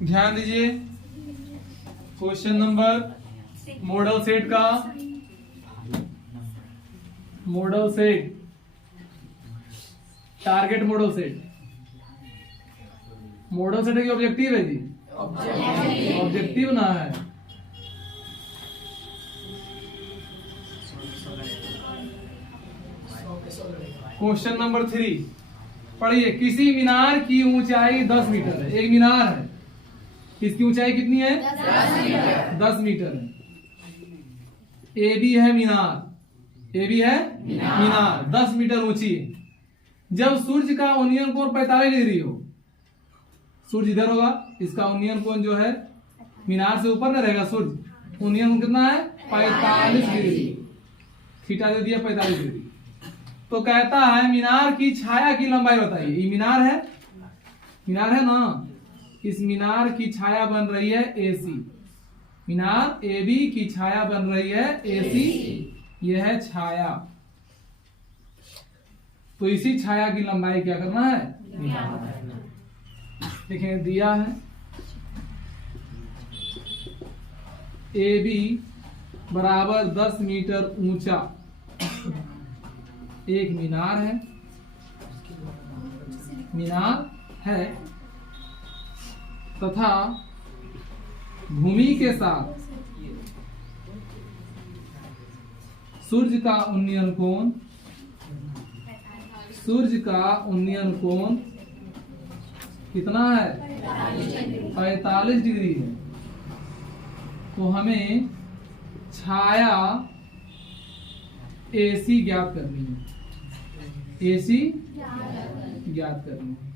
ध्यान दीजिए, question number model set का model set, target model set. Model set है कि ऑब्जेक्टिव है जी? ऑब्जेक्टिव ना है। क्वेश्चन नंबर 3 पढ़िए। किसी मीनार की ऊंचाई 10 मीटर है। एक मीनार है, इसकी ऊंचाई कितनी है? 10 मीटर है। ए बी है मीनार, ए बी है मीनार 10 मीटर ऊंची है। जब सूर्य का उन्नयन कोण 45 डिग्री हो, सूर्य इधर होगा, इसका उन्नयन कोण जो है मीनार से ऊपर न रहेगा, सूर्य उन्नयन कोण कितना है? 45 डिग्री। थीटा दे दिया 45 डिग्री। तो कहता है मीनार की छाया की लंबाई बताइए। ये मीनार है, मीनार है ना, इस मीनार की छाया बन रही है AC। मीनार AB की छाया बन रही है AC, यह है छाया। तो इसी छाया की लंबाई क्या करना है? देखिए दिया है AB बराबर 10 मीटर ऊंचा एक मीनार है, मीनार है तथा भूमि के साथ सूर्य का उन्नयन कोण, सूर्य का उन्नयन कोण कितना है? 45 डिग्री है। तो हमें छाया AC ज्ञात करनी है, AC ज्ञात करनी है।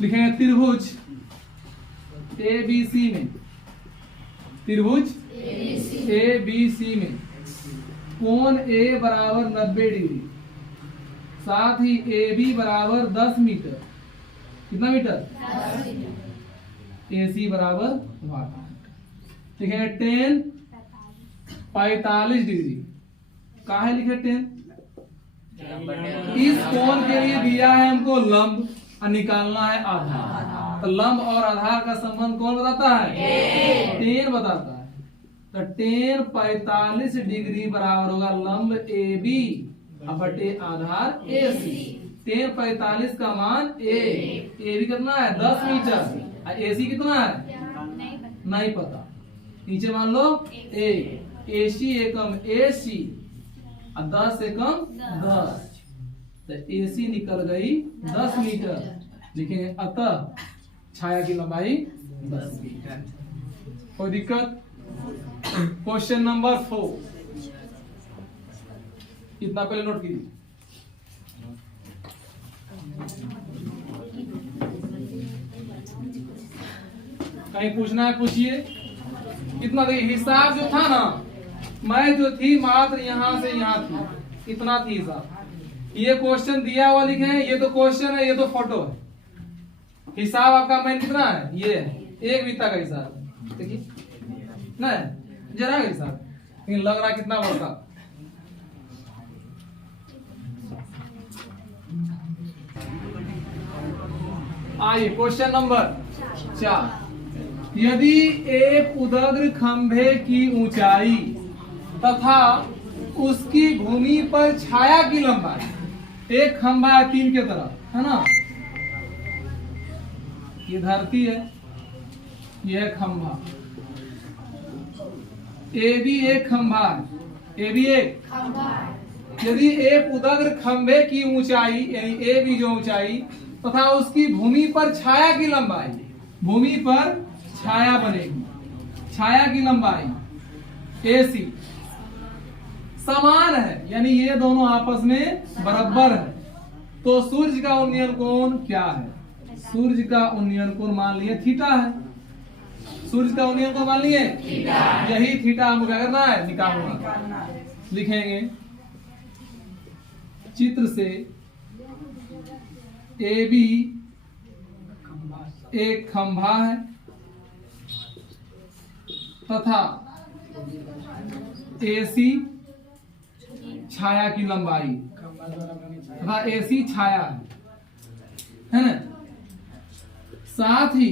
लिखेंगे त्रिभुज ABC में, त्रिभुज ABC में कोण A बराबर 90 डिग्री, साथ ही AB बराबर 10 मीटर। कितना मीटर? 10 मीटर। AC बराबर 1। लिखेंगे tan 45 डिग्री। कहा है लिखे tan? इस कोण के लिए दिया है हमको लंब और निकालना है आधार। तो लंब और आधार का संबंध कौन बताता है? tan बताता है। तो tan 45 डिग्री बराबर होगा लंब AB बटे आधार AC। tan 45 का मान AB कितना है? 10 मीटर। और AC कितना है? नहीं पता। नीचे मान लो AC एकम AC और 10 एकम 10। तो AC निकल गई 10 मीटर। लिखेंगे अतः छाया की लंबाई 10 मीटर। कोई दिक्कत? क्वेश्चन नंबर 4 कितना पहले नोट कीजिए। कहीं पूछना है पूछिए। कितना देखिए, हिसाब जो था ना, मैं जो थी मात्र यहाँ से यहाँ थी, इतना थी हिसाब। ये क्वेश्चन दिया हुआ लिखे हैं, ये तो क्वेश्चन है, ये तो फोटो है। हिसाब आपका मैं कितना है? ये है 1 बीता का हिसाब। देखिए ना, जरा हिसाब, लेकिन लग रहा कितना बड़का। आइए क्वेश्चन नंबर 4। यदि एक उदग्र खंभे की ऊंचाई तथा उसकी भूमि पर छाया की लंबाई, एक खंभा है 3 के तरफ, है ना, ये धरती है, यह खंभा AB एक खंभा है, AB एक खंभा है। यदि एक उदग्र खंभे की ऊंचाई यानी AB जो ऊंचाई तथा उसकी भूमि पर छाया की लंबाई, भूमि पर छाया बनेगी, छाया की लंबाई AC समान है, यानी ये दोनों आपस में बराबर है, तो सूर्य का उन्नयन कोण क्या है? सूर्य का उन्नयन कोण मान लिए थीटा है। सूर्य का उन्नयन कोण मान लिए थीटा। यही थीटा हमको क्या करना है? निकालना। लिखेंगे चित्र से AB एक खंभा है तथा AC छाया की लंबाई तथा AC छाया है। है ना। साथ ही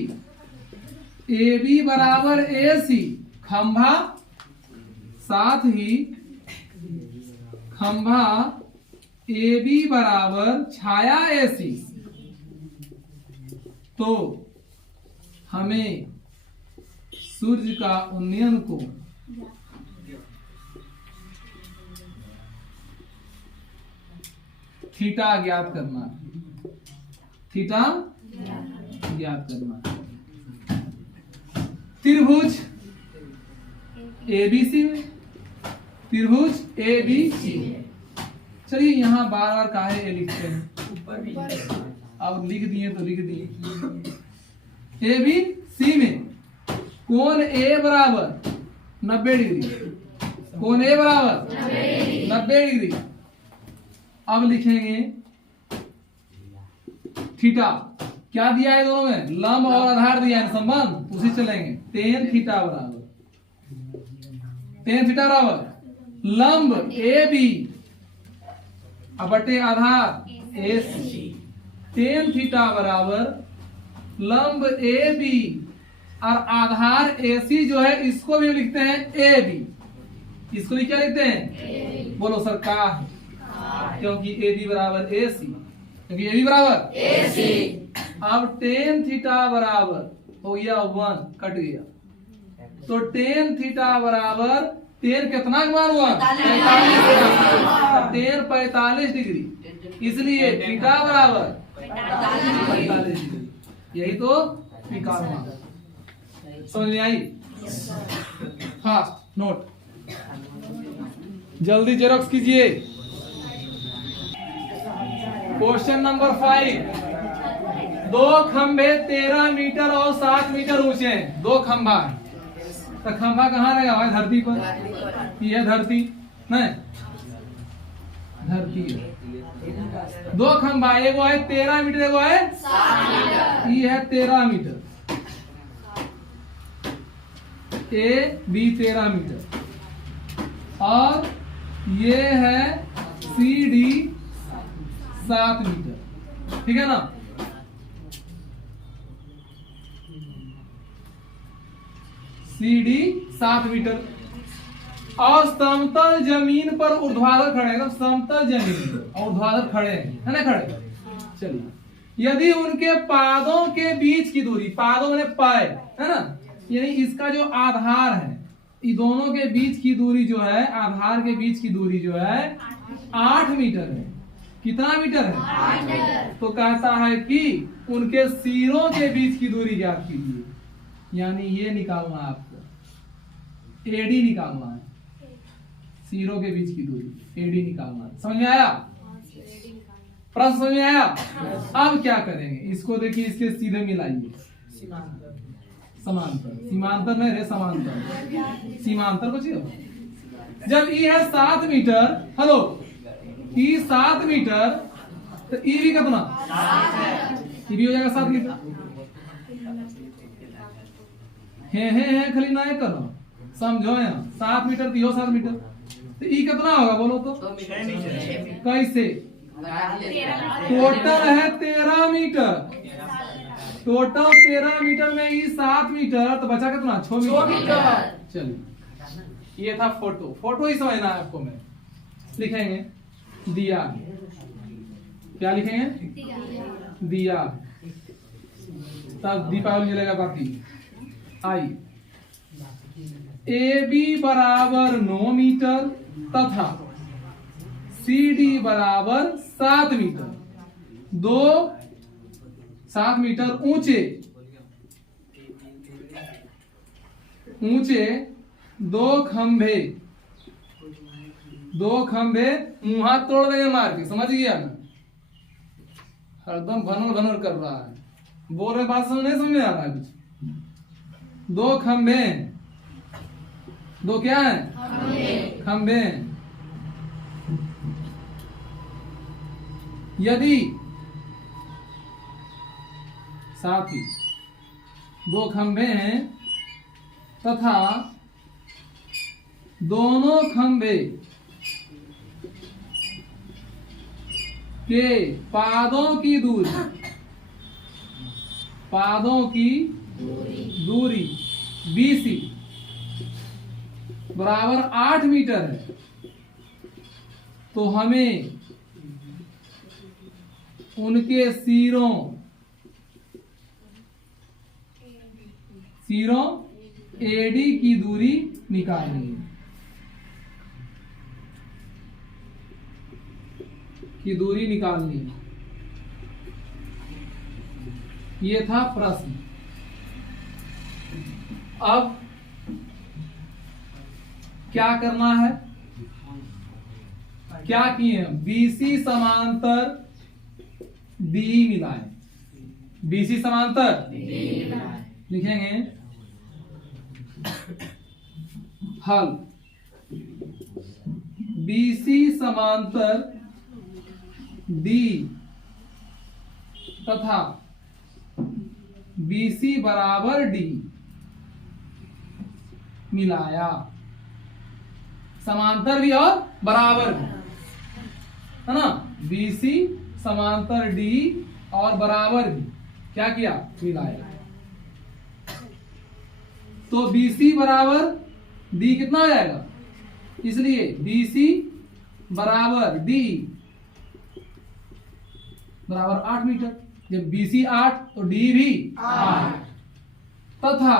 AB बराबर AC खंभा, साथ ही खंभा AB बराबर छाया AC, तो हमें सूर्य का उन्नयन को थीटा ज्ञात करना, थीटा ज्ञात करना। त्रिभुज ABC में, त्रिभुज ABC में, चलिए यहां बार बार काहे ए लिखते हैं, अब लिख दिए तो लिख दिए। ABC में कोण A बराबर 90 डिग्री, कोण A बराबर 90 डिग्री। अब लिखेंगे थीटा, क्या दिया है दोनों में, लंब और आधार दिया है संबंध, उसी चलेंगे। tan थीटा बराबर, tan थीटा बराबर लंब AB बटे आधार AC, tan थीटा बराबर लंब AB और आधार AC जो है इसको भी लिखते हैं AB, इसको भी क्या लिखते हैं, बोलो सर का है, क्योंकि AB बराबर AC, क्योंकि AB बराबर AC। अब tan थीटा बराबर हो गया 1, कट गया, तो tan थीटा बराबर tan कितना मान हुआ, 45 डिग्री, इसलिए थीटा बराबर 45 डिग्री, यही तो निकालना। समझ में आई? फास्ट नोट, जल्दी जेरोक्स कीजिए। क्वेश्चन नंबर 5, दो खंभे 13 मीटर और 7 मीटर ऊंचे हैं, दो खंभा है, तो खंभा कहाँ रहेगा भाई, धरती पर, ये धरती नहीं, धरती है। दो खंभा, एगो है 13 मीटर, एगो है 7 मीटर, ये है 13 मीटर, AB 13 मीटर, और ये है CD 7 मीटर, ठीक है ना। CD 7 मीटर, और समतल जमीन पर ऊर्ध्वाधर खड़े हैं, समतल जमीन पर ऊर्ध्वाधर खड़े हैं, है ना, खड़े। चलिए, यदि उनके पादों के बीच की दूरी, पादों में पाए, है ना, यानी इसका जो आधार है, इन दोनों के बीच की दूरी जो है, आधार के बीच की दूरी जो है 8 मीटर है। कितना मीटर है, 8 मीटर। तो कहता है कि उनके सिरों के बीच की दूरी ज्ञात कीजिए, यानी ये निकालना है आपको, AD निकालना है, सिरों के बीच की दूरी AD निकालना है। समझ में आया, प्रश्न समझ में आया? अब क्या करेंगे, इसको देखिए, इसके सीधे मिलाइए, समांतर, सीमांतर नहीं रे, समांतर, सीमांतर बचिए। जब ई है 7 मीटर, हेलो, ई 7 मीटर, तो ई भी कितना, ई भी हो जाएगा 7 मीटर। है खाली ना करो, समझो यहाँ 7 मीटर दियो, 7 मीटर, तो ई कितना होगा बोलो तो, कैसे, टोटल है 13 मीटर, टोटल 13 मीटर में ई 7 मीटर, तो बचा कितना, 6 मीटर। चलिए, ये था फोटो, फोटो ही समझना है आपको। मैं लिखेंगे दिया, क्या लिखेंगे, दिया, तब दीपावली जलेगा बाकी। आई AB बराबर 9 मीटर तथा CD बराबर 7 मीटर, दो 7 मीटर ऊंचे दो खंभे मुंह तोड़ देंगे मार के, समझ गया ना, हरदम भनर कर रहा है, बोल रहे बात समझ नहीं, समझ में आ रहा है कुछ। दो खंभे, दो क्या है, खंभे, यदि साथ ही दो खंभे हैं तथा दोनों खंभे के पादों की दूरी पादों की दूरी BC बराबर 8 मीटर है, तो हमें उनके सिरों AD की दूरी निकालनी है। ये था प्रश्न। अब क्या करना है, क्या किए, BC समांतर D मिलाए, BC समांतर लिखेंगे हल। BC समांतर D तथा BC बराबर D मिलाया, समांतर भी और बराबर भी, है ना। BC समांतर D और बराबर भी क्या किया, मिलाया। तो BC बराबर D कितना हो जाएगा, इसलिए BC बराबर D बराबर 8 मीटर। जब BC 8 तो D भी 8 तथा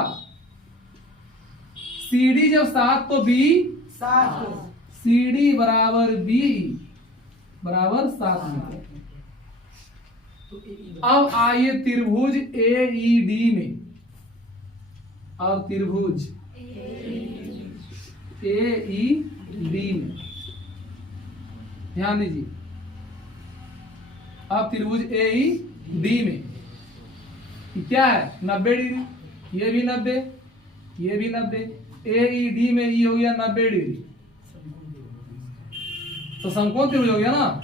CD जब 7 तो B 7, CD बराबर B बराबर 7 मीटर। अब आइए त्रिभुज AED में, और त्रिभुज AED में ध्यान दीजिए। अब त्रिभुज AED में क्या है, 90 डिग्री, ये भी 90, ये भी 90, AED में ये हो गया 90 डिग्री, तो समकोण त्रिभुज हो गया ना।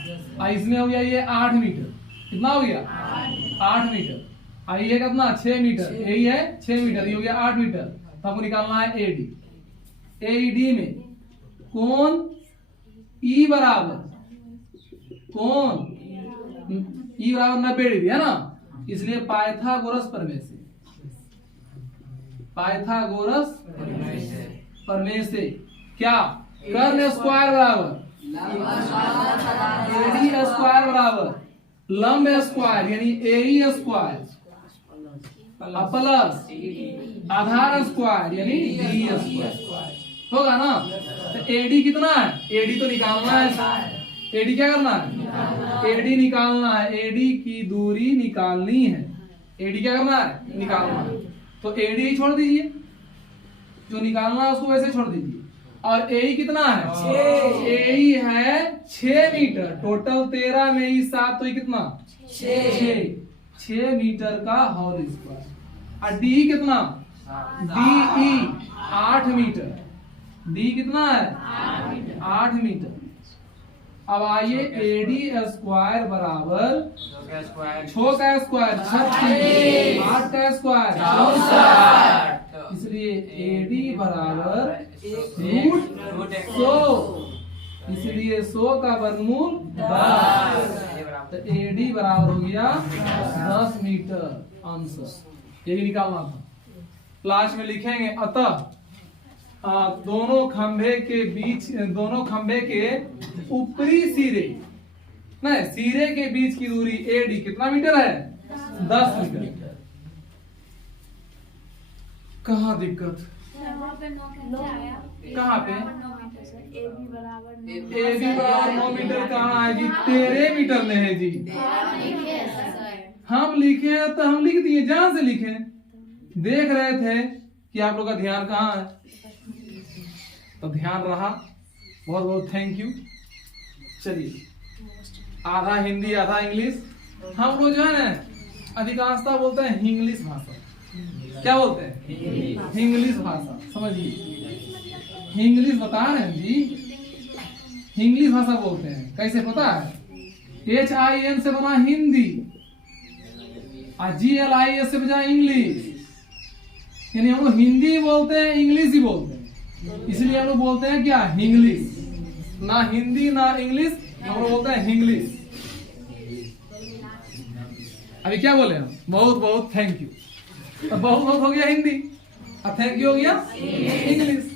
इसमें हो गया ये 8 मीटर, कितना हो गया 8 मीटर। ये कितना 6 मीटर, यही है 6 मीटर, ये हो गया 8 मीटर। तो हमको निकालना है AD। AED में कोण E बराबर, कोण E बराबर 90 डिग्री है ना, इसलिए पाइथागोरस प्रमेय से, पाइथागोरस प्रमेय से क्या, कर्ण स्क्वायर बराबर AD स्क्वायर बराबर लंब स्क्वायर यानी AE स्क्वायर प्लस आधार स्क्वायर यानी DE स्क्वायर होगा ना। तो AD कितना है, AD तो निकालना है, AD क्या करना है, AD निकालना है, AD की दूरी निकालनी है, AD क्या करना है, निकालना है। तो AD ही छोड़ दीजिए, जो निकालना है उसको वैसे छोड़ दीजिए। और AE कितना है, AE है 6 मीटर, टोटल 13 में ही 7 तो ये कितना 6 मीटर का होल स्क्वायर। और DE कितना, DE 8 मीटर, D कितना है 8 मीटर। अब आइए AD स्क्वायर बराबर 6 का स्क्वायर 36, 8 का स्क्वायर 64, इसलिए AD बराबर √100, इसलिए 100 का वर्गमूल 10, तो AD बराबर हो गया 10 मीटर आंसर। यही निकालना था। लास्ट में लिखेंगे अतः दोनों खंभे के बीच, दोनों खंभे के ऊपरी सिरे नहीं सिरे के बीच की दूरी AD कितना मीटर है, 10 मीटर। कहाँ दिक्कत, कहाँ पे AB बराबर 9 मीटर कहाँ है जी, 13 मीटर में है जी। हम लिखे हैं तो हम लिख दिए, जहां से लिखे देख रहे थे कि आप लोग का ध्यान कहाँ है, तो ध्यान रहा, बहुत बहुत थैंक यू। चलिए आधा हिंदी आधा इंग्लिश, हम लोग जो है ना अधिकांशता बोलते हैं इंग्लिश भाषा। क्या बोलते हैं, इंग्लिश भाषा, समझिए इंग्लिश बता रहे हैं जी, इंग्लिश भाषा बोलते हैं। कैसे पता है, HIN से बना हिंदी और GLIS से बजा इंग्लिश, यानी हम लोग हिंदी बोलते हैं इंग्लिश ही बोलते हैं, इसलिए हम लोग बोलते हैं क्या इंग्लिश, ना हिंदी ना इंग्लिश, हम लोग बोलते हैं इंग्लिश। अभी क्या बोले हम? बहुत बहुत थैंक यू। तो बहुत बहुत हो गया हिंदी, अब थैंक यू हो गया इंग्लिश।